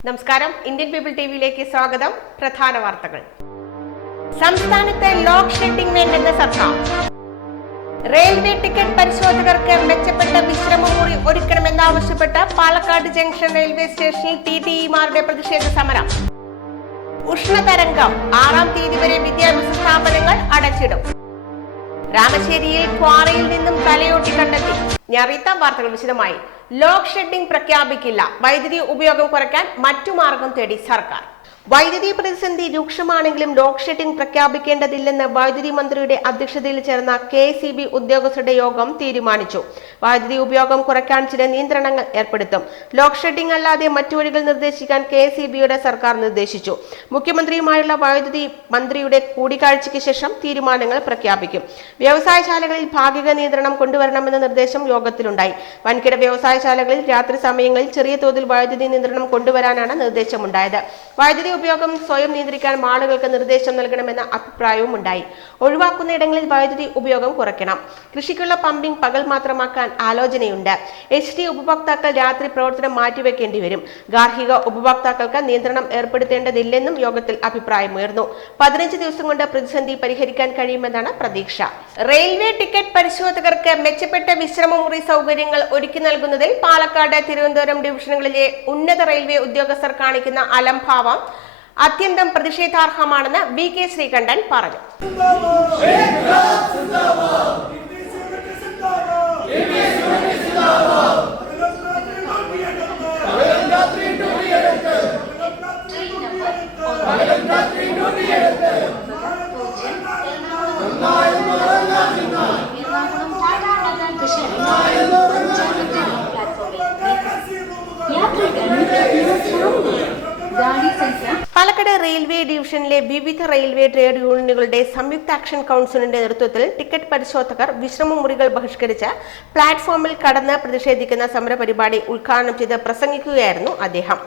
നമസ്കാരം. Indian people ടിവിയിലേക്ക് സ്വാഗതം. പ്രധാന വാർത്തകൾ. സംസ്ഥാനത്ത് ലോക്ക് ഷെഡിംഗ് വേണ്ടെന്ന് സർക്കാർ. റെയിൽവേ ടിക്കറ്റ് പരിശോധകർക്ക് മെച്ചപ്പെട്ട വിശ്രമം വിശ്രമമുറി ഒരുക്കണമെന്നാവശ്യപ്പെട്ട് പാലക്കാട് ജംഗ്ഷൻ റെയിൽവേ സ്റ്റേഷനിൽ ടി ടി ഇമാരുടെ പ്രതിഷേധ സമരം. ഉഷ്ണതരംഗം. ആറാം തീയതി വരെ വിദ്യാഭ്യാസ സ്ഥാപനങ്ങൾ അടച്ചിടും. രാമശ്ശേരിയിൽ ക്വാറിയിൽ നിന്നും തലയോട്ടി കണ്ടെത്തി. ഞറിത്ത വാർത്തകൾ വിശദമായി. ലോഡ് ഷെഡിംഗ് പ്രഖ്യാപിക്കില്ല. വൈദ്യുതി ഉപയോഗം കുറയ്ക്കാൻ മറ്റു മാർഗം തേടി സർക്കാർ. വൈദ്യുതി പ്രതിസന്ധി രൂക്ഷമാണെങ്കിലും ലോഡ് ഷെഡിംഗ് പ്രഖ്യാപിക്കേണ്ടതില്ലെന്ന് വൈദ്യുതി മന്ത്രിയുടെ അധ്യക്ഷതയിൽ ചേർന്ന കെ സി ബി ഉദ്യോഗസ്ഥരുടെ യോഗം തീരുമാനിച്ചു. വൈദ്യുതി ഉപയോഗം കുറയ്ക്കാൻ ചില നിയന്ത്രണങ്ങൾ ഏർപ്പെടുത്തും. ലോഡ് ഷെഡിംഗ് അല്ലാതെ മറ്റു വഴികൾ നിർദ്ദേശിക്കാൻ കെ സി ബിയുടെ സർക്കാർ നിർദ്ദേശിച്ചു. മുഖ്യമന്ത്രിയുമായുള്ള വൈദ്യുതി മന്ത്രിയുടെ കൂടിക്കാഴ്ചയ്ക്ക് ശേഷം തീരുമാനങ്ങൾ പ്രഖ്യാപിക്കും. വ്യവസായശാലകളിൽ ഭാഗിക നിയന്ത്രണം കൊണ്ടുവരണമെന്ന നിർദ്ദേശം യോഗത്തിലുണ്ടായി. വൻകിട വ്യവസായശാലകളിൽ രാത്രി സമയങ്ങളിൽ ചെറിയ തോതിൽ വൈദ്യുതി നിയന്ത്രണം കൊണ്ടുവരാനാണ് നിർദ്ദേശമുണ്ടായത്. വൈദ്യുതി ഉപയോഗം സ്വയം നിയന്ത്രിക്കാൻ മാളുകൾക്ക് നിർദ്ദേശം നൽകണമെന്ന അഭിപ്രായവും ഉണ്ടായി. ഒഴിവാക്കുന്ന ഇടങ്ങളിൽ വൈദ്യുതി ഉപയോഗം കുറയ്ക്കണം. കൃഷിക്കുള്ള പമ്പിംഗ് പകൽ മാത്രമാക്കാൻ ആലോചനയുണ്ട്. എച്ച് ഡി ഉപഭോക്താക്കൾ രാത്രി പ്രവർത്തനം മാറ്റിവെക്കേണ്ടി വരും. ഗാർഹിക ഉപഭോക്താക്കൾക്ക് നിയന്ത്രണം ഏർപ്പെടുത്തേണ്ടതില്ലെന്നും യോഗത്തിൽ അഭിപ്രായമുയർന്നു. പതിനഞ്ച് ദിവസം കൊണ്ട് പ്രതിസന്ധി പരിഹരിക്കാൻ കഴിയുമെന്നാണ് പ്രതീക്ഷ. റെയിൽവേ ടിക്കറ്റ് പരിശോധകർക്ക് മെച്ചപ്പെട്ട വിശ്രമമുറി സൗകര്യങ്ങൾ ഒരുക്കി നൽകുന്നതിൽ പാലക്കാട് തിരുവനന്തപുരം ഡിവിഷനുകളിലെ ഉന്നത റെയിൽവേ ഉദ്യോഗസ്ഥർ കാണിക്കുന്ന അലംഭാവം അത്യന്തം പ്രതിഷേധാർഹമാണെന്ന് വി കെ ശ്രീകണ്ഠൻ പറഞ്ഞു. റെയിൽവേ ഡിവിഷനിലെ വിവിധ റെയിൽവേ ട്രേഡ് യൂണിയനുകളുടെ സംയുക്ത ആക്ഷൻ കൗൺസിലിന്റെ നേതൃത്വത്തിൽ ടിക്കറ്റ് പരിശോധകർ വിശ്രമമുറികൾ ബഹിഷ്കരിച്ച് പ്ലാറ്റ്ഫോമിൽ കടന്ന് പ്രതിഷേധിക്കുന്ന സമരപരിപാടി ഉദ്ഘാടനം ചെയ്ത് പ്രസംഗിക്കുകയായിരുന്നു അദ്ദേഹം.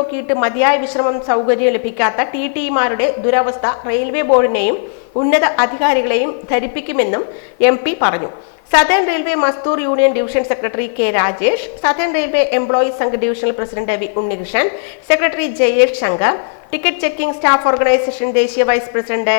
നോക്കിയിട്ട് മതിയായ വിശ്രമം സൗകര്യം ലഭിക്കാത്ത ടി ടിമാരുടെ ദുരവസ്ഥ റെയിൽവേ ബോർഡിനെയും ഉന്നത അധികാരികളെയും ധരിപ്പിക്കുമെന്നും എം പി പറഞ്ഞു. Southern railway Mazdoor union division secretary K Rajesh southern railway employees Sangh divisional president V Unnikrishnan secretary Jayesh Shankar ticket checking staff organisation ദേശീയ vice president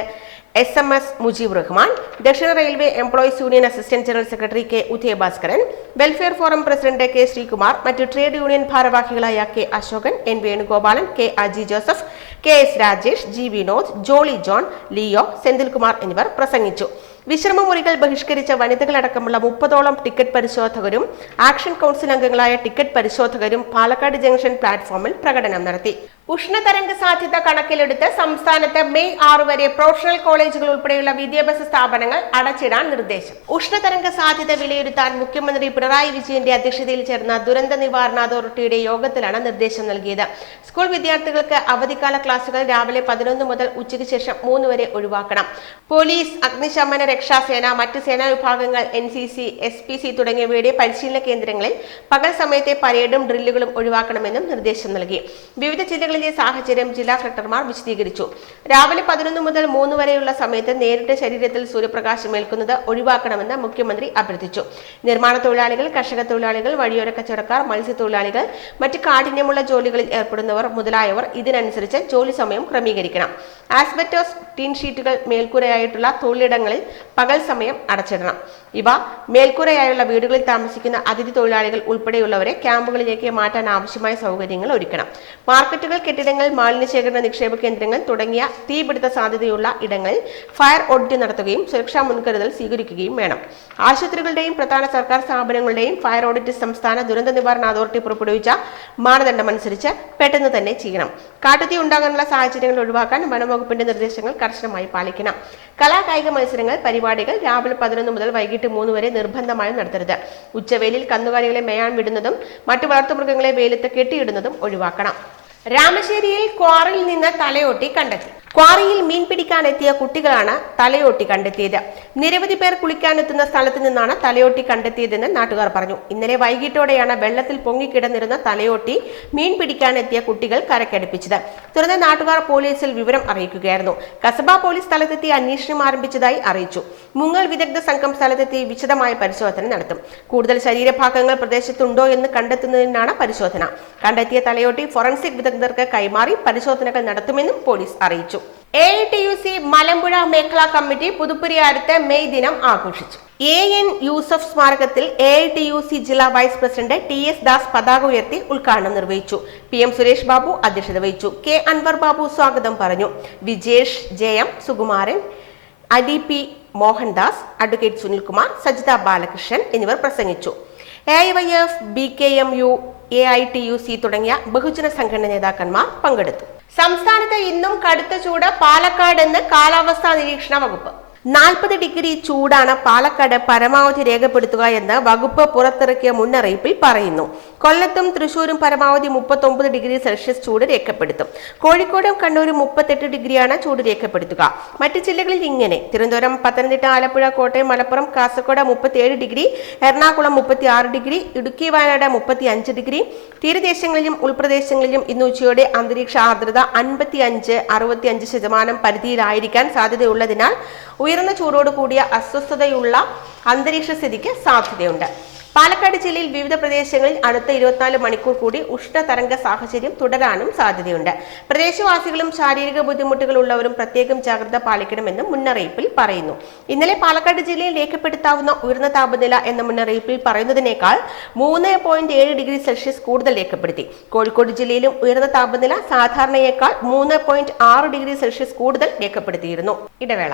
S M S Mujeeb Rahman ദക്ഷിണ railway employees union assistant general secretary K Udayabhaskaran welfare forum president K Sreekumar മറ്റ് trade union ഭാരവാഹികളായ K Ashokan N Venugopalan K Aji Joseph K S Rajesh G Vinod Jolly John Leo Senthilkumar എന്നിവർ പ്രസംഗിച്ചു. വിശ്രമമുറികൾ ബഹിഷ്കരിച്ച വനിതകളടക്കമുള്ള മുപ്പതോളം ticket പരിശോധകരും action council അംഗങ്ങളായ ടിക്കറ്റ് പരിശോധകരും പാലക്കാട് ജംഗ്ഷൻ പ്ലാറ്റ്ഫോമിൽ പ്രകടനം നടത്തി. ഉഷ്ണതരംഗ സാധ്യത കണക്കിലെടുത്ത് സംസ്ഥാനത്ത് മെയ് ആറ് വരെ പ്രൊഫഷണൽ കോളേജുകൾ ഉൾപ്പെടെയുള്ള വിദ്യാഭ്യാസ സ്ഥാപനങ്ങൾ അടച്ചിടാൻ നിർദ്ദേശം. ഉഷ്ണതരംഗ സാധ്യത വിലയിരുത്താൻ മുഖ്യമന്ത്രി പിണറായി വിജയന്റെ അധ്യക്ഷതയിൽ ചേർന്ന ദുരന്ത നിവാരണ അതോറിറ്റിയുടെ യോഗത്തിലാണ് നിർദ്ദേശം നൽകിയത്. സ്കൂൾ വിദ്യാർത്ഥികൾക്ക് അവധിക്കാല ക്ലാസുകൾ രാവിലെ പതിനൊന്ന് മുതൽ ഉച്ചയ്ക്ക് ശേഷം മൂന്ന് വരെ ഒഴിവാക്കണം. പോലീസ് അഗ്നിശമന രക്ഷാസേന മറ്റ് സേനാ വിഭാഗങ്ങൾ N C C S P C തുടങ്ങിയവയുടെ പരിശീലന കേന്ദ്രങ്ങളിൽ പകൽ സമയത്തെ പരേഡും ഡ്രില്ലുകളും ഒഴിവാക്കണമെന്നും നിർദ്ദേശം നൽകി. വിവിധ ജില്ലകളിലെ സാഹചര്യം ജില്ലാ കളക്ടർമാർ വിശദീകരിച്ചു. രാവിലെ പതിനൊന്ന് മുതൽ മൂന്ന് വരെയുള്ള സമയത്ത് നേരിട്ട് ശരീരത്തിൽ സൂര്യപ്രകാശം ഏൽക്കുന്നത് ഒഴിവാക്കണമെന്ന് മുഖ്യമന്ത്രി അഭ്യർത്ഥിച്ചു. നിർമ്മാണ തൊഴിലാളികൾ കർഷക തൊഴിലാളികൾ വഴിയോര കച്ചവടക്കാർ മത്സ്യത്തൊഴിലാളികൾ മറ്റ് കാഠിന്യമുള്ള ജോലികളിൽ ഏർപ്പെടുന്നവർ മുതലായവർ ഇതിനനുസരിച്ച് ജോലി സമയം ക്രമീകരിക്കണം. ആസ്ബറ്റോസ് ടീൻ ഷീറ്റുകൾ മേൽക്കൂരയായിട്ടുള്ള തൊഴിലിടങ്ങളിൽ പകൽ സമയം അടച്ചിടണം. ഇവ മേൽക്കൂരയായുള്ള വീടുകളിൽ താമസിക്കുന്ന അതിഥി തൊഴിലാളികൾ ഉൾപ്പെടെയുള്ളവരെ ക്യാമ്പുകളിലേക്ക് മാറ്റാൻ ആവശ്യമായ സൗകര്യങ്ങൾ ഒരുക്കണം. മാർക്കറ്റുകൾ കെട്ടിടങ്ങൾ മാലിന്യ ശേഖരണ നിക്ഷേപ കേന്ദ്രങ്ങൾ തുടങ്ങിയ തീപിടുത്ത സാധ്യതയുള്ള ഇടങ്ങളിൽ ഫയർ ഓഡിറ്റ് നടത്തുകയും സുരക്ഷാ മുൻകരുതൽ സ്വീകരിക്കുകയും വേണം. ആശുപത്രികളുടെയും പ്രധാന സർക്കാർ സ്ഥാപനങ്ങളുടെയും ഫയർ ഓഡിറ്റ് സംസ്ഥാന ദുരന്ത നിവാരണ അതോറിറ്റി പുറപ്പെടുവിച്ച മാനദണ്ഡം അനുസരിച്ച് പെട്ടെന്ന് തന്നെ ചെയ്യണം. കാട്ടുതീ ഉണ്ടാകാനുള്ള സാഹചര്യങ്ങൾ ഒഴിവാക്കാൻ വനംവകുപ്പിന്റെ നിർദ്ദേശങ്ങൾ കർശനമായി പാലിക്കണം. കലാകായിക മത്സരങ്ങൾ പരിപാടികൾ രാവിലെ പതിനൊന്ന് മുതൽ വൈകിട്ട് മൂന്ന് വരെ നിർബന്ധമായും നടത്തരുത്. ഉച്ചവേലിൽ കന്നുകാലികളെ മേയാൻ വിടുന്നതും മറ്റു വളർത്തുമൃഗങ്ങളെ വെയിലത്ത് കെട്ടിയിടുന്നതും ഒഴിവാക്കണം. രാമശ്ശേരിയിൽ ക്വാറിയിൽ നിന്ന് തലയോട്ടി കണ്ടെത്തി. ക്വാറിയിൽ മീൻ പിടിക്കാനെത്തിയ കുട്ടികളാണ് തലയോട്ടി കണ്ടെത്തിയത്. നിരവധി പേർ കുളിക്കാനെത്തുന്ന സ്ഥലത്ത് നിന്നാണ് തലയോട്ടി കണ്ടെത്തിയതെന്ന് നാട്ടുകാർ പറഞ്ഞു. ഇന്നലെ വൈകിട്ടോടെയാണ് വെള്ളത്തിൽ പൊങ്ങിക്കിടന്നിരുന്ന തലയോട്ടി മീൻ പിടിക്കാനെത്തിയ കുട്ടികൾ കരക്കടുപ്പിച്ചത്. തുടർന്ന് നാട്ടുകാർ പോലീസിൽ വിവരം അറിയിക്കുകയായിരുന്നു. കസബ പോലീസ് സ്ഥലത്തെത്തി അന്വേഷണം ആരംഭിച്ചതായി അറിയിച്ചു. മുങ്ങൽ വിദഗ്ധ സംഘം സ്ഥലത്തെത്തി വിശദമായ പരിശോധന നടത്തും. കൂടുതൽ ശരീരഭാഗങ്ങൾ പ്രദേശത്തുണ്ടോ എന്ന് കണ്ടെത്തുന്നതിനാണ് പരിശോധന. കണ്ടെത്തിയ തലയോട്ടി ഫോറൻസിക് വിദഗ്ധർക്ക് കൈമാറി പരിശോധനകൾ നടത്തുമെന്നും പോലീസ് അറിയിച്ചു. A T U C Malampuzha മേഖലാ കമ്മിറ്റി പുതുപ്പുരിയാരത്ത് മെയ് ദിനം ആഘോഷിച്ചു. എ എൻ യൂസഫ് സ്മാരകത്തിൽ എ ടി യു സി ജില്ലാ vice president T S Das പതാക ഉയർത്തി ഉദ്ഘാടനം നിർവഹിച്ചു. പി എം സുരേഷ് ബാബു അധ്യക്ഷത വഹിച്ചു. കെ അൻവർ ബാബു സ്വാഗതം പറഞ്ഞു. വിജേഷ് ജയം സുകുമാരൻ അലി പി മോഹൻദാസ് അഡ്വക്കേറ്റ് സുനിൽകുമാർ സജിത ബാലകൃഷ്ണൻ എന്നിവർ പ്രസംഗിച്ചു. A I Y F B K M U A I T U C തുടങ്ങിയ ബഹുജന സംഘടന നേതാക്കന്മാർ പങ്കെടുത്തു. സംസ്ഥാനത്ത് ഇന്നും കടുത്ത ചൂട് പാലക്കാട് എന്ന് കാലാവസ്ഥാ നിരീക്ഷണ വകുപ്പ്. നാൽപ്പത് ഡിഗ്രി ചൂടാണ് പാലക്കാട് പരമാവധി രേഖപ്പെടുത്തുക എന്ന് വകുപ്പ് പുറത്തിറക്കിയ മുന്നറിയിപ്പിൽ പറയുന്നു. കൊല്ലത്തും തൃശൂരും പരമാവധി മുപ്പത്തൊമ്പത് ഡിഗ്രി സെൽഷ്യസ് ചൂട് രേഖപ്പെടുത്തും. കോഴിക്കോടും കണ്ണൂരും മുപ്പത്തെട്ട് ഡിഗ്രിയാണ് ചൂട് രേഖപ്പെടുത്തുക. മറ്റു ജില്ലകളിൽ ഇങ്ങനെ. തിരുവനന്തപുരം പത്തനംതിട്ട ആലപ്പുഴ കോട്ടയം മലപ്പുറം കാസർഗോഡ് മുപ്പത്തിയേഴ് ഡിഗ്രി എറണാകുളം മുപ്പത്തി ആറ് ഡിഗ്രി ഇടുക്കി വയനാട് മുപ്പത്തി അഞ്ച് ഡിഗ്രി തീരദേശങ്ങളിലും ഉൾപ്രദേശങ്ങളിലും ഇന്ന് ഉച്ചയോടെ അന്തരീക്ഷ ആർദ്രത അൻപത്തി അഞ്ച് അറുപത്തി അഞ്ച് ശതമാനം പരിധിയിലായിരിക്കാൻ സാധ്യതയുള്ളതിനാൽ ഉയർന്ന ചൂടോട് കൂടിയ അസ്വസ്ഥതയുള്ള അന്തരീക്ഷ സ്ഥിതിക്ക് സാധ്യതയുണ്ട്. പാലക്കാട് ജില്ലയിൽ വിവിധ പ്രദേശങ്ങളിൽ അടുത്ത ഇരുപത്തിനാല് മണിക്കൂർ കൂടി ഉഷ്ണതരംഗ സാഹചര്യം തുടരാനും സാധ്യതയുണ്ട്. പ്രദേശവാസികളും ശാരീരിക ബുദ്ധിമുട്ടുകൾ ഉള്ളവരും പ്രത്യേകം ജാഗ്രത പാലിക്കണമെന്നും മുന്നറിയിപ്പിൽ പറയുന്നു. ഇന്നലെ പാലക്കാട് ജില്ലയിൽ രേഖപ്പെടുത്താവുന്ന ഉയർന്ന താപനില എന്ന മുന്നറിയിപ്പിൽ പറയുന്നതിനേക്കാൾ മൂന്ന് പോയിന്റ് ഏഴ് ഡിഗ്രി സെൽഷ്യസ് കൂടുതൽ രേഖപ്പെടുത്തി. കോഴിക്കോട് ജില്ലയിലും ഉയർന്ന താപനില സാധാരണയേക്കാൾ മൂന്ന് പോയിന്റ് ആറ് ഡിഗ്രി സെൽഷ്യസ് കൂടുതൽ രേഖപ്പെടുത്തിയിരുന്നു. ഇടവേള.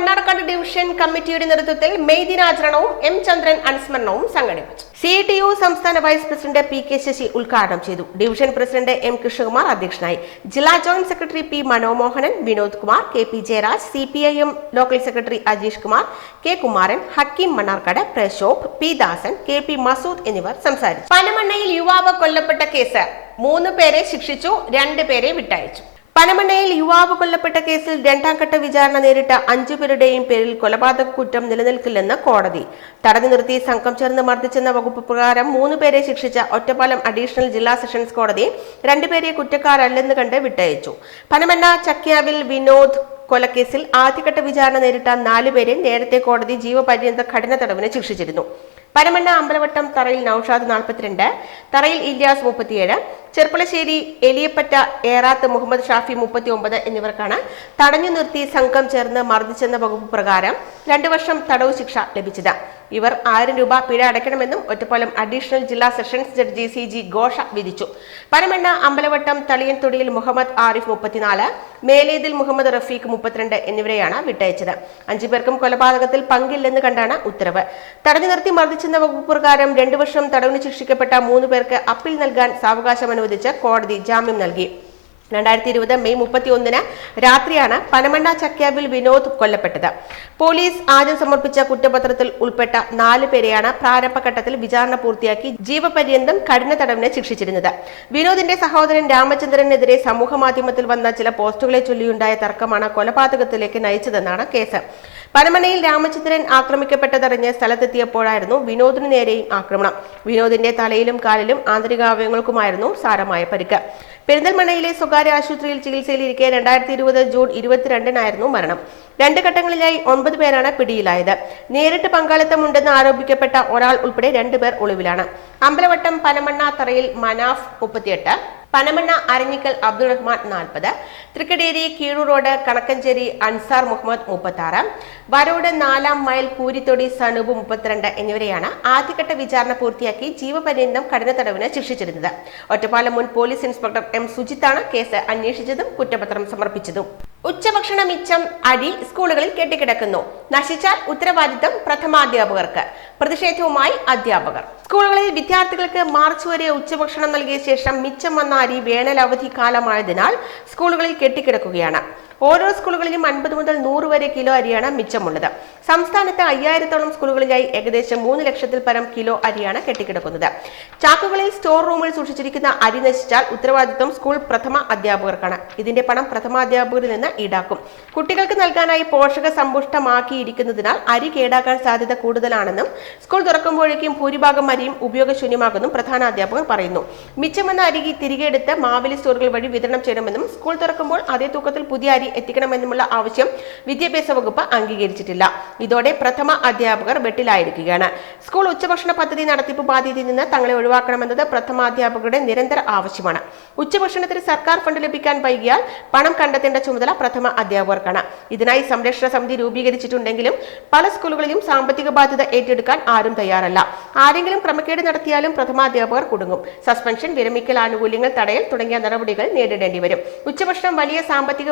മണ്ണാർക്കാട് ഡിവിഷൻ കമ്മിറ്റിയുടെ നേതൃത്വത്തിൽ മെയ് ദിനാചരണവും എം ചന്ദ്രൻ അനുസ്മരണവും സംഘടിപ്പിച്ചു. സി ടി യു സംസ്ഥാന vice president P K Sasi ഉദ്ഘാടനം ചെയ്തു. ഡിവിഷൻ പ്രസിഡന്റ് എം കൃഷ്ണകുമാർ അധ്യക്ഷനായി. ജില്ലാ joint secretary P Manomohanan Vinod Kumar K P Jayaraj C P I M local secretary Ajeesh Kumar K Kumaran Hakeem Mannarkkad Prashobh P Dasan K P Masood എന്നിവർ സംസാരിച്ചു. പനമണ്ണയിൽ യുവാവ് കൊല്ലപ്പെട്ട case. മൂന്ന് പേരെ ശിക്ഷിച്ചു രണ്ടു പേരെ വിട്ടയച്ചു. പനമണ്ണയിൽ യുവാവ് കൊല്ലപ്പെട്ട കേസിൽ രണ്ടാം ഘട്ട വിചാരണ നേരിട്ട അഞ്ചു പേരുടെയും പേരിൽ കൊലപാതക കുറ്റം നിലനിൽക്കില്ലെന്ന് കോടതി. തടഞ്ഞു നിർത്തി സംഘം ചേർന്ന് മർദ്ദിച്ചെന്ന വകുപ്പ് പ്രകാരം മൂന്ന് പേരെ ശിക്ഷിച്ച ഒറ്റപ്പാലം അഡീഷണൽ ജില്ലാ സെഷൻസ് കോടതി രണ്ടുപേരെ കുറ്റക്കാരല്ലെന്ന് കണ്ട് വിട്ടയച്ചു. പനമണ്ണ ചക്യാവിൽ വിനോദ് കൊലക്കേസിൽ ആദ്യഘട്ട വിചാരണ നേരിട്ട നാലുപേരെ നേരത്തെ കോടതി ജീവപര്യന്ത കഠിന തടവിന് ശിക്ഷിച്ചിരുന്നു. പനമണ്ണ അമ്പലവട്ടം തറയിൽ നൌഷാദ് നാൽപ്പത്തിരണ്ട് തറയിൽ ഇല്യാസ് മുപ്പത്തിയേഴ് ചെർപ്പളശ്ശേരി എലിയപ്പറ്റ ഏറാത്ത് മുഹമ്മദ് ഷാഫി മുപ്പത്തി ഒമ്പത് എന്നിവർക്കാണ് തടഞ്ഞു നിർത്തി സംഘം ചേർന്ന് മർദ്ദിച്ചെന്ന വകുപ്പ് പ്രകാരം രണ്ടു വർഷം തടവ് ശിക്ഷ ലഭിച്ചത്. ഇവർ ആയിരം രൂപ പിഴ അടയ്ക്കണമെന്നും ഒറ്റപ്പാലം അഡീഷണൽ ജില്ലാ sessions judge C G Ghosha വിധിച്ചു. പനമെണ്ണ അമ്പലവട്ടം തളിയൻതൊടിയിൽ മുഹമ്മദ് ആരിഫ് മുപ്പത്തിനാല് മേലേതിൽ മുഹമ്മദ് റഫീഖ് മുപ്പത്തിരണ്ട് എന്നിവരെയാണ് വിട്ടയച്ചത്. അഞ്ചു പേർക്കും കൊലപാതകത്തിൽ പങ്കില്ലെന്ന് കണ്ടാണ് ഉത്തരവ്. തടഞ്ഞു നിർത്തി മർദ്ദിച്ചെന്ന വകുപ്പ് പ്രകാരം രണ്ടു വർഷം തടവിന് ശിക്ഷിക്കപ്പെട്ട മൂന്ന് പേർക്ക് അപ്പീൽ നൽകാൻ സാവകാശം അനുവദിച്ച് കോടതി ജാമ്യം നൽകി. രണ്ടായിരത്തി ഇരുപത് മെയ് മുപ്പത്തി ഒന്നിന് രാത്രിയാണ് പനമണ്ണ ചക്യാബിൽ വിനോദ് കൊല്ലപ്പെട്ടത്. പോലീസ് ആദ്യം സമർപ്പിച്ച കുറ്റപത്രത്തിൽ ഉൾപ്പെട്ട നാല് പേരെയാണ് പ്രാരംഭഘട്ടത്തിൽ വിചാരണ പൂർത്തിയാക്കി ജീവപര്യന്തം കഠിന തടവിന് ശിക്ഷിച്ചിരുന്നത്. വിനോദിന്റെ സഹോദരൻ രാമചന്ദ്രനെതിരെ സമൂഹ മാധ്യമത്തിൽ വന്ന ചില പോസ്റ്റുകളെ ചൊല്ലിയുണ്ടായ തർക്കമാണ് കൊലപാതകത്തിലേക്ക് നയിച്ചതെന്നാണ് കേസ്. പനമണ്ണയിൽ രാമചന്ദ്രൻ ആക്രമിക്കപ്പെട്ടതറിഞ്ഞ് സ്ഥലത്തെത്തിയപ്പോഴായിരുന്നു വിനോദിനു നേരെയും ആക്രമണം. വിനോദിന്റെ തലയിലും കാലിലും ആന്തരികാവയവങ്ങൾക്കുമായിരുന്നു സാരമായ പരിക്ക്. പെരിന്തൽമണ്ണയിലെ സ്വകാര്യ ആശുപത്രിയിൽ ചികിത്സയിലിരിക്കെ രണ്ടായിരത്തി ഇരുപത് ജൂൺ ഇരുപത്തിരണ്ടിനായിരുന്നു മരണം. രണ്ട് ഘട്ടങ്ങളിലായി ഒൻപത് പേരാണ് പിടിയിലായത്. നേരിട്ട് പങ്കാളിത്തമുണ്ടെന്ന് ആരോപിക്കപ്പെട്ട ഒരാൾ ഉൾപ്പെടെ രണ്ടുപേർ ഒളിവിലാണ്. അമ്പലവട്ടം പനമണ്ണ തറയിൽ മനാഫ് മുപ്പത്തിയെട്ട് പനമണ്ണ അരഞ്ഞിക്കൽ അബ്ദുൾ റഹ്മാൻ നാൽപ്പത് തൃക്കടേരി കീഴൂർ റോഡ് കണക്കഞ്ചേരി അൻസാർ മുഹമ്മദ് മുപ്പത്തി ആറ് വരോട് നാലാം മൈൽ കൂരിത്തൊടി സനൂബ് മുപ്പത്തിരണ്ട് എന്നിവരെയാണ് ആദ്യഘട്ട വിചാരണ പൂർത്തിയാക്കി ജീവപര്യന്തം കഠിന തടവിന് ശിക്ഷിച്ചിരുന്നത്. ഒറ്റപ്പാലം മുൻ പോലീസ് ഇൻസ്പെക്ടർ എം. സുജിത്താണ് കേസ് അന്വേഷിച്ചതും കുറ്റപത്രം സമർപ്പിച്ചതും. ഉച്ചഭക്ഷണ മിച്ചം അരി സ്കൂളുകളിൽ കെട്ടിക്കിടക്കുന്നു. നശിച്ചാൽ ഉത്തരവാദിത്തം പ്രഥമാധ്യാപകർക്ക്. പ്രതിഷേധവുമായി അധ്യാപകർ. സ്കൂളുകളിൽ വിദ്യാർത്ഥികൾക്ക് മാർച്ച് വരെ ഉച്ചഭക്ഷണം നൽകിയ ശേഷം മിച്ചം വന്ന അരി വേനൽ അവധി കാലമായതിനാൽ സ്കൂളുകളിൽ കെട്ടിക്കിടക്കുകയാണ്. ഓരോ സ്കൂളുകളിലും അൻപത് മുതൽ നൂറ് വരെ കിലോ അരിയാണ് മിച്ചമുള്ളത്. സംസ്ഥാനത്ത് അയ്യായിരത്തോളം സ്കൂളുകളിലായി ഏകദേശം മൂന്ന് ലക്ഷത്തിൽ പരം കിലോ അരിയാണ് കെട്ടിക്കിടക്കുന്നത്. ചാക്കുകളിൽ സ്റ്റോർ റൂമിൽ സൂക്ഷിച്ചിരിക്കുന്ന അരി നശിച്ചാൽ ഉത്തരവാദിത്വം സ്കൂൾ പ്രഥമ അധ്യാപകർക്കാണ്. ഇതിന്റെ പണം പ്രഥമ അധ്യാപകരിൽ നിന്ന് ഈടാക്കും. കുട്ടികൾക്ക് നൽകാനായി പോഷക സമ്പുഷ്ടമാക്കിയിരിക്കുന്നതിനാൽ അരി കേടാക്കാൻ സാധ്യത കൂടുതലാണെന്നും സ്കൂൾ തുറക്കുമ്പോഴേക്കും ഭൂരിഭാഗം അരിയും ഉപയോഗശൂന്യമാകുമെന്നും പ്രധാന അധ്യാപകർ പറയുന്നു. മിച്ചമെന്ന അരി തിരികെ എടുത്ത് മാവലി സ്റ്റോറുകൾ വഴി വിതരണം ചെയ്യണമെന്നും സ്കൂൾ തുറക്കുമ്പോൾ അതേ തൂക്കത്തിൽ പുതിയ അരി എത്തിക്കണമെന്നുമുള്ള ആവശ്യം വിദ്യാഭ്യാസ വകുപ്പ് അംഗീകരിച്ചിട്ടില്ല. ഇതോടെ പ്രഥമ അധ്യാപകർ വെട്ടിലായിരിക്കുകയാണ് സ്കൂൾ ഉച്ചഭക്ഷണ പദ്ധതി നടത്തിപ്പ് ബാധ്യതയിൽ നിന്ന് തങ്ങളെ ഒഴിവാക്കണമെന്നത് പ്രഥമ അധ്യാപകരുടെ നിരന്തര ആവശ്യമാണ്. ഉച്ചഭക്ഷണത്തിന് സർക്കാർ ഫണ്ട് ലഭിക്കാൻ വൈകിയാൽ പണം കണ്ടെത്തേണ്ട ചുമതല പ്രഥമ അധ്യാപകർക്കാണ്. ഇതിനായി സംരക്ഷണ സമിതി രൂപീകരിച്ചിട്ടുണ്ടെങ്കിലും പല സ്കൂളുകളിലും സാമ്പത്തിക ബാധ്യത ഏറ്റെടുക്കാൻ ആരും തയ്യാറല്ല. ആരെങ്കിലും ക്രമക്കേട് നടത്തിയാലും പ്രഥമാധ്യാപകർ കുടുങ്ങും. സസ്പെൻഷൻ വിരമിക്കൽ ആനുകൂല്യങ്ങൾ തടയൽ തുടങ്ങിയ നടപടികൾ നേരിടേണ്ടി വരും. ഉച്ചഭക്ഷണം വലിയ സാമ്പത്തിക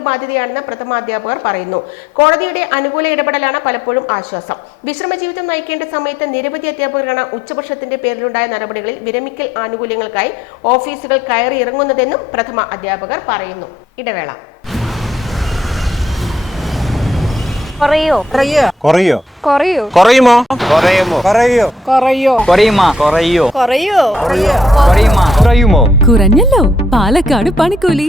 ബാധ്യതയാണെന്ന് പ്രഥമാധ്യാപകർ പറയുന്നു. കോടതിയുടെ അനുകൂല ഇടപെടലാണ് പലപ്പോഴും ആശ്വാസം. വിശ്രമ ജീവിതം നയിക്കേണ്ട സമയത്ത് നിരവധി അധ്യാപകരാണ് ഉച്ചഭക്ഷണത്തിന്റെ പേരിലുണ്ടായ നടപടികളിൽ വിരമിക്കൽ ആനുകൂല്യങ്ങൾക്കായി ഓഫീസുകൾ കയറി ഇറങ്ങുന്നതെന്നും പ്രഥമ അധ്യാപകർ പറയുന്നു. ഇടവേള. കുറയോ? കുറയോ? കുറയോ? കുറയുമോ? കുറയുമോ? കുറയോ? കുറയുമോ? കുറയുമോ കുറയോ? കുറയുമോ? കുറയുമോ? കുറഞ്ഞല്ലോ? പാലക്കാട് പണിക്കൂലി.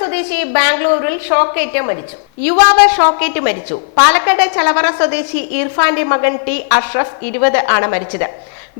സ്വദേശി ബാംഗ്ലൂരിൽ ഷോക്കേറ്റ് മരിച്ചു. യുവാവ് ഷോക്കേറ്റ് മരിച്ചു. പാലക്കാട് ചലവറ സ്വദേശി ഇർഫാന്റെ മകൻ ടി അഷ്റഫ് ഇരുപത് ആണ് മരിച്ചത്.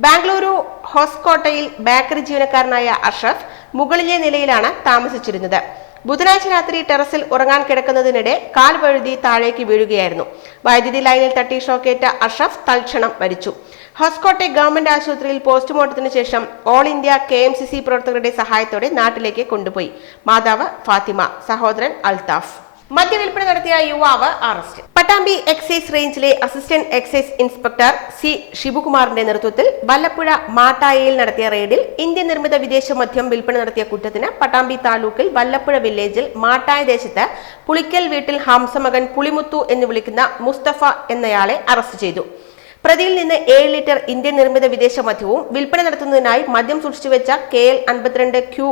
ബാംഗ്ലൂരു ഹോസ്കോട്ടയിൽ ബേക്കറി ജീവനക്കാരനായ അഷ്റഫ് മുകളിലെ നിലയിലാണ് താമസിച്ചിരുന്നത്. ബുധനാഴ്ച രാത്രി ടെറസിൽ ഉറങ്ങാൻ കിടക്കുന്നതിനിടെ കാൽ വഴുതി താഴേക്ക് വീഴുകയായിരുന്നു. വൈദ്യുതി ലൈനിൽ തട്ടി ഷോക്കേറ്റ അഷ്റഫ് തൽക്ഷണം മരിച്ചു. ഹോസ്കോട്ടെ ഗവൺമെന്റ് ആശുപത്രിയിൽ പോസ്റ്റ്മോർട്ടത്തിന് ശേഷം all India K M C C പ്രവർത്തകരുടെ സഹായത്തോടെ നാട്ടിലേക്ക് കൊണ്ടുപോയി. മാതാവ് ഫാത്തിമ സഹോദരൻ അൽതാഫ്. മദ്യവിൽപ്പന നടത്തിയ യുവാവ് അറസ്റ്റ്. പട്ടാമ്പി എക്സൈസ് റേഞ്ചിലെ അസിസ്റ്റന്റ് എക്സൈസ് ഇൻസ്പെക്ടർ സി ശിവകുമാറിന്റെ നേതൃത്വത്തിൽ വല്ലപ്പുഴ മാട്ടായയിൽ നടത്തിയ റെയ്ഡിൽ ഇന്ത്യൻ നിർമ്മിത വിദേശ മദ്യം വിൽപ്പന നടത്തിയ കുറ്റത്തിന് പട്ടാമ്പി താലൂക്കിൽ വല്ലപ്പുഴ വില്ലേജിൽ മാട്ടായ ദേശത്ത് പുളിക്കൽ വീട്ടിൽ ഹംസമകൻ പുളിമുത്തു എന്ന് വിളിക്കുന്ന മുസ്തഫ എന്നയാളെ അറസ്റ്റ് ചെയ്തു. പ്രതിയിൽ നിന്ന് ഏഴ് ലിറ്റർ ഇന്ത്യൻ നിർമ്മിത വിദേശ മദ്യവും വിൽപ്പന നടത്തുന്നതിനായി മദ്യം സൂക്ഷിച്ചുവെച്ച കെ എൽ അൻപത്തിരണ്ട് ക്യു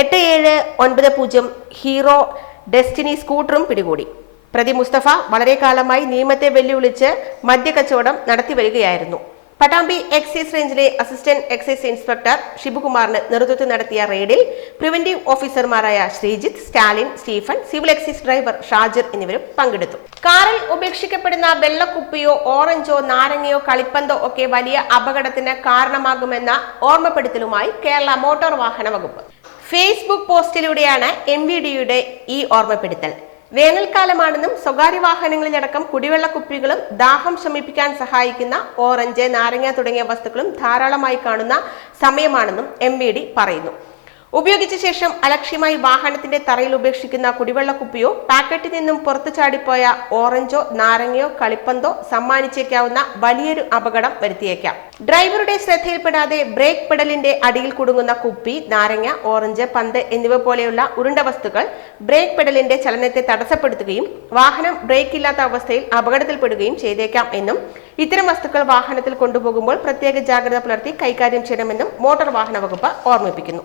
എട്ട് ഏഴ് ഒൻപത് പൂജ്യം ഹീറോ ഡെസ്റ്റിനി സ്കൂട്ടറും പിടികൂടി. പ്രതി മുസ്തഫ വളരെ കാലമായി നിയമത്തെ വെല്ലുവിളിച്ച് മദ്യക്കച്ചവടം നടത്തി വരികയായിരുന്നു. പട്ടാമ്പി എക്സൈസ് റേഞ്ചിലെ അസിസ്റ്റന്റ് എക്സൈസ് ഇൻസ്പെക്ടർ ഷിബുകുമാറിന് നേതൃത്വത്തിൽ നടത്തിയ റെയ്ഡിൽ പ്രിവന്റീവ് ഓഫീസർമാരായ Sreejith Stalin Stephen civil excise driver Shajir എന്നിവരും പങ്കെടുത്തു. കാറിൽ ഉപേക്ഷിക്കപ്പെടുന്ന വെള്ളക്കുപ്പിയോ ഓറഞ്ചോ നാരങ്ങയോ കളിപ്പന്തോ ഒക്കെ വലിയ അപകടത്തിന് കാരണമാകുമെന്ന ഓർമ്മപ്പെടുത്തലുമായി കേരള മോട്ടോർ വാഹന വകുപ്പ്. ഫേസ്ബുക്ക് പോസ്റ്റിലൂടെയാണ് എം വി ഡിയുടെ ഈ ഓർമ്മപ്പെടുത്തൽ. വേനൽക്കാലമാണെന്നും സ്വകാര്യ വാഹനങ്ങളിലടക്കം കുടിവെള്ള കുപ്പികളും ദാഹം ശമിപ്പിക്കാൻ സഹായിക്കുന്ന ഓറഞ്ച് നാരങ്ങ തുടങ്ങിയ വസ്തുക്കളും ധാരാളമായി കാണുന്ന സമയമാണെന്നും എം പറയുന്നു. ഉപയോഗിച്ച ശേഷം അലക്ഷ്യമായി വാഹനത്തിന്റെ തറയിൽ ഉപേക്ഷിക്കുന്ന കുടിവെള്ള കുപ്പിയോ പാക്കറ്റിൽ നിന്നും പുറത്തു ചാടിപ്പോയ ഓറഞ്ചോ നാരങ്ങയോ കളിപ്പന്തോ സമ്മാനിച്ചേക്കാവുന്ന വലിയൊരു അപകടം വരുത്തിയേക്കാം. ഡ്രൈവറുടെ ശ്രദ്ധയിൽപ്പെടാതെ ബ്രേക്ക് പെഡലിന്റെ അടിയിൽ കുടുങ്ങുന്ന കുപ്പി നാരങ്ങ ഓറഞ്ച് പന്ത് എന്നിവ പോലെയുള്ള ഉരുണ്ട വസ്തുക്കൾ ബ്രേക്ക് പെഡലിന്റെ ചലനത്തെ തടസ്സപ്പെടുത്തുകയും വാഹനം ബ്രേക്ക് ഇല്ലാത്ത അവസ്ഥയിൽ അപകടത്തിൽപ്പെടുകയും ചെയ്തേക്കാം എന്നും ഇത്തരം വസ്തുക്കൾ വാഹനത്തിൽ കൊണ്ടുപോകുമ്പോൾ പ്രത്യേക ജാഗ്രത പുലർത്തി കൈകാര്യം ചെയ്യണമെന്നും മോട്ടോർ വാഹന വകുപ്പ് ഓർമ്മിപ്പിക്കുന്നു.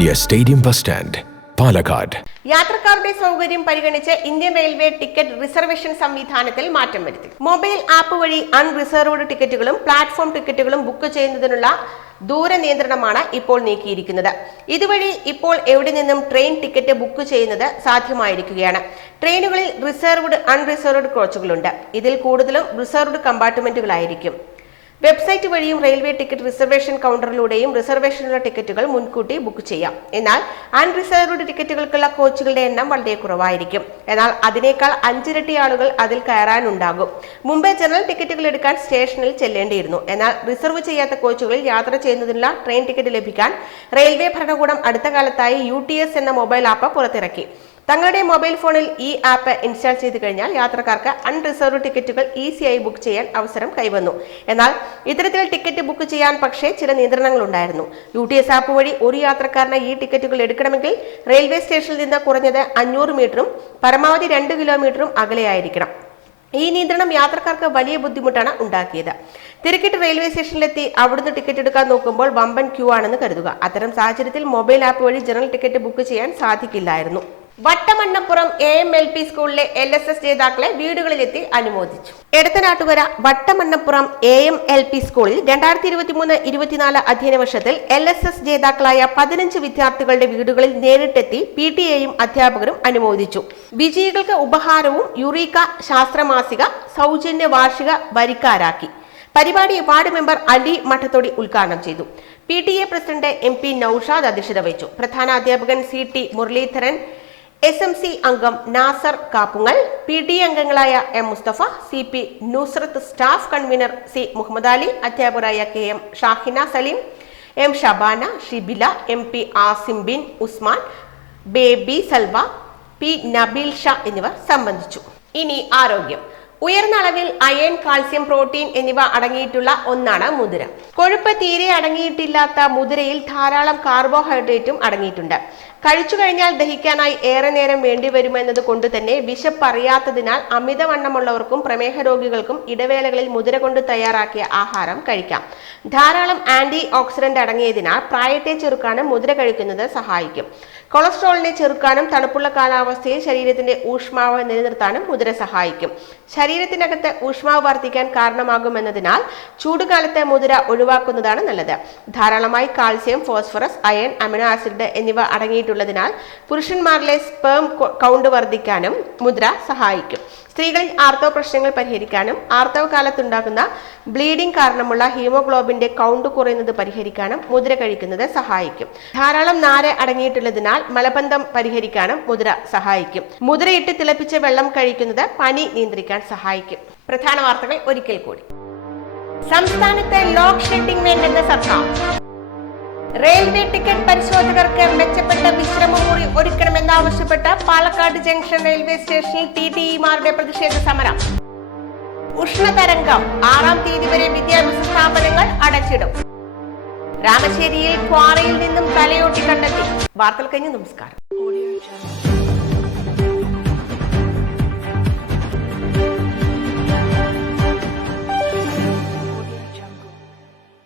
near stadium bus stand Palakkad യാത്രക്കാരുടെ സൗകര്യം പരിഗണിച്ച് ഇന്ത്യൻ റെയിൽവേ ടിക്കറ്റ് റിസർവേഷൻ സംവിധാനത്തിൽ മാറ്റം വരുത്തി. മൊബൈൽ ആപ്പ് വഴി അൺറിസർവ്ഡ് ടിക്കറ്റുകളും പ്ലാറ്റ്ഫോം ടിക്കറ്റുകളും ബുക്ക് ചെയ്യുന്നതിനുള്ള ദൂര നിയന്ത്രണമാണ് ഇപ്പോൾ നീക്കിയിരിക്കുന്നത്. ഇതുവഴി ഇപ്പോൾ എവിടെ നിന്നും ട്രെയിൻ ടിക്കറ്റ് ബുക്ക് ചെയ്യുന്നത് സാധ്യമായിരിക്കുകയാണ്. ട്രെയിനുകളിൽ റിസർവ്ഡ് അൺറിസർവ്ഡ് കോച്ചുകളുണ്ട്. ഇതിൽ കൂടുതലും റിസർവ്ഡ് കമ്പാർട്ട്മെന്റുകളായിരിക്കും. വെബ്സൈറ്റ് വഴിയും റെയിൽവേ ടിക്കറ്റ് റിസർവേഷൻ കൗണ്ടറിലൂടെയും റിസർവേഷനുള്ള ടിക്കറ്റുകൾ മുൻകൂട്ടി ബുക്ക് ചെയ്യാം. എന്നാൽ അൺറിസർവ്ഡ് ടിക്കറ്റുകൾക്കുള്ള കോച്ചുകളുടെ എണ്ണം വളരെ കുറവായിരിക്കും. എന്നാൽ അതിനേക്കാൾ അഞ്ചിരട്ടി ആളുകൾ അതിൽ കയറാനുണ്ടാകും. മുംബൈ ജനറൽ ടിക്കറ്റുകൾ എടുക്കാൻ സ്റ്റേഷനിൽ ചെല്ലേണ്ടിയിരുന്നു. എന്നാൽ റിസർവ് ചെയ്യാത്ത കോച്ചുകളിൽ യാത്ര ചെയ്യുന്നതിനുള്ള ട്രെയിൻ ടിക്കറ്റ് ലഭിക്കാൻ റെയിൽവേ ഭരണകൂടം അടുത്ത കാലത്തായി യു എന്ന മൊബൈൽ ആപ്പ് പുറത്തിറക്കി. തങ്ങളുടെ മൊബൈൽ ഫോണിൽ ഈ ആപ്പ് ഇൻസ്റ്റാൾ ചെയ്ത് കഴിഞ്ഞാൽ യാത്രക്കാർക്ക് അൺറിസർവ് ടിക്കറ്റുകൾ ഈസിയായി ബുക്ക് ചെയ്യാൻ അവസരം കൈവന്നു. എന്നാൽ ഇത്തരത്തിൽ ടിക്കറ്റ് ബുക്ക് ചെയ്യാൻ പക്ഷേ ചില നിയന്ത്രണങ്ങൾ ഉണ്ടായിരുന്നു യു ടി എസ് ആപ്പ് വഴി ഒരു യാത്രക്കാരന് ഈ ടിക്കറ്റുകൾ എടുക്കണമെങ്കിൽ റെയിൽവേ സ്റ്റേഷനിൽ നിന്ന് കുറഞ്ഞത് അഞ്ഞൂറ് മീറ്ററും പരമാവധി രണ്ട് കിലോമീറ്ററും അകലെയായിരിക്കണം ഈ നിയന്ത്രണം യാത്രക്കാർക്ക് വലിയ ബുദ്ധിമുട്ടാണ് ഉണ്ടാക്കിയത്. തിരക്കിട്ട് റെയിൽവേ സ്റ്റേഷനിലെത്തി അവിടുന്ന് ടിക്കറ്റ് എടുക്കാൻ നോക്കുമ്പോൾ വമ്പൻ ക്യൂ ആണെന്ന് കരുതുക. അത്തരം സാഹചര്യത്തിൽ മൊബൈൽ ആപ്പ് വഴി ജനറൽ ടിക്കറ്റ് ബുക്ക് ചെയ്യാൻ സാധിക്കില്ലായിരുന്നു. Vattamannappuram A M L P സ്കൂളിലെ എൽ എസ് എസ് ജേതാക്കളെ വീടുകളിലെത്തി അനുമോദിച്ചു. Edathanattukara Vattamannappuram A M L P സ്കൂളിൽ രണ്ടായിരത്തി ഇരുപത്തിമൂന്ന് ഇരുപത്തിനാല് അധ്യയന വർഷത്തിൽ എൽ എസ് എസ് ജേതാക്കളായ പതിനഞ്ച് വിദ്യാർത്ഥികളുടെ വീടുകളിൽ നേരിട്ടെത്തി പി ടി എയും അധ്യാപകരും അനുമോദിച്ചു. വിജയികൾക്ക് ഉപഹാരവും യുറീക്ക ശാസ്ത്രമാസിക സൗജന്യ വാർഷിക വരിക്കാരാക്കി. പരിപാടി വാർഡ് മെമ്പർ അലി മഠത്തോടി ഉദ്ഘാടനം ചെയ്തു. P T A president M P Noushad അധ്യക്ഷത വഹിച്ചു. പ്രധാന അധ്യാപകൻ C T Muraleedharan S M C അംഗം നാസർ കാപ്പുങ്ങൽ പി ഡി അംഗങ്ങളായ M Musthafa C P Nusrath staff convener C Muhammad Ali അധ്യാപകരായ K M Shahina Saleem M Shabana Shibila M P Asim bin Usman Baby Salva P Nabeel Shah എന്നിവർ സംബന്ധിച്ചു. ഇനി ആരോഗ്യം. ഉയർന്ന അളവിൽ iron calcium protein എന്നിവ അടങ്ങിയിട്ടുള്ള ഒന്നാണ് മുതിര. കൊഴുപ്പ് തീരെ അടങ്ങിയിട്ടില്ലാത്ത മുതിരയിൽ ധാരാളം കാർബോഹൈഡ്രേറ്റും അടങ്ങിയിട്ടുണ്ട്. കഴിച്ചു കഴിഞ്ഞാൽ ദഹിക്കാനായി ഏറെ നേരം വേണ്ടിവരുമെന്നത് കൊണ്ട് തന്നെ വിശപ്പറിയാത്തതിനാൽ അമിതവണ്ണമുള്ളവർക്കും പ്രമേഹ രോഗികൾക്കും ഇടവേളകളിൽ മുതിര കൊണ്ട് തയ്യാറാക്കിയ ആഹാരം കഴിക്കാം. ധാരാളം ആന്റി ഓക്സിഡന്റ് അടങ്ങിയതിനാൽ പ്രായത്തെ ചെറുക്കാനും മുതിര കഴിക്കുന്നത് സഹായിക്കും. കൊളസ്ട്രോളിനെ ചെറുക്കാനും തണുപ്പുള്ള കാലാവസ്ഥയിൽ ശരീരത്തിന്റെ ഊഷ്മാവ് നിലനിർത്താനും മുതിര സഹായിക്കും. ശരീരത്തിനകത്ത് ഊഷ്മാവ് വർദ്ധിക്കാൻ കാരണമാകുമെന്നതിനാൽ ചൂടുകാലത്ത് മുതിര ഒഴിവാക്കുന്നതാണ് നല്ലത്. ധാരാളമായി calcium phosphorus iron amino acid എന്നിവ അടങ്ങിയിട്ടുള്ളതിനാൽ പുരുഷന്മാരിലെ സ്പേം കൗണ്ട് വർദ്ധിക്കാനും മുദ്ര സഹായിക്കും. സ്ത്രീകളിൽ ആർത്തവ പ്രശ്നങ്ങൾ പരിഹരിക്കാനും ആർത്തവ കാലത്തുണ്ടാകുന്ന ബ്ലീഡിംഗ് കാരണമുള്ള ഹീമോഗ്ലോബിന്റെ കൗണ്ട് കുറയുന്നത് പരിഹരിക്കാനും മുദ്ര കഴിക്കുന്നത് സഹായിക്കും. ധാരാളം നാര അടങ്ങിയിട്ടുള്ളതിനാൽ മലബന്ധം പരിഹരിക്കാനും മുദ്ര സഹായിക്കും. മുദ്രയിട്ട് തിളപ്പിച്ച വെള്ളം കഴിക്കുന്നത് പനി നിയന്ത്രിക്കാൻ സഹായിക്കും. പ്രധാന വാർത്തകൾ ഒരിക്കൽ കൂടി. സംസ്ഥാനത്തെ ലോക്ക് ഷെഡിംഗ് വേണ്ടെന്ന് സർക്കാർ. റെയിൽവേ ടിക്കറ്റ് പരിശോധകർക്ക് മെച്ചപ്പെട്ട വിശ്രമമുറി ഒരുക്കണമെന്നാവശ്യപ്പെട്ട് പാലക്കാട് ജംഗ്ഷൻ റെയിൽവേ സ്റ്റേഷനിൽ ടി ടി ഇമാരുടെ പ്രതിഷേധ സമരം. ഉഷ്ണതരംഗം. ആറാം തീയതി വരെ വിദ്യാഭ്യാസ സ്ഥാപനങ്ങൾ അടച്ചിടും. രാമശ്ശേരിയിൽ ക്വാറിയിൽ നിന്നും തലയോട്ടി കണ്ടെത്തി. വാർത്തകൾ കഴിഞ്ഞ് നമസ്കാരം.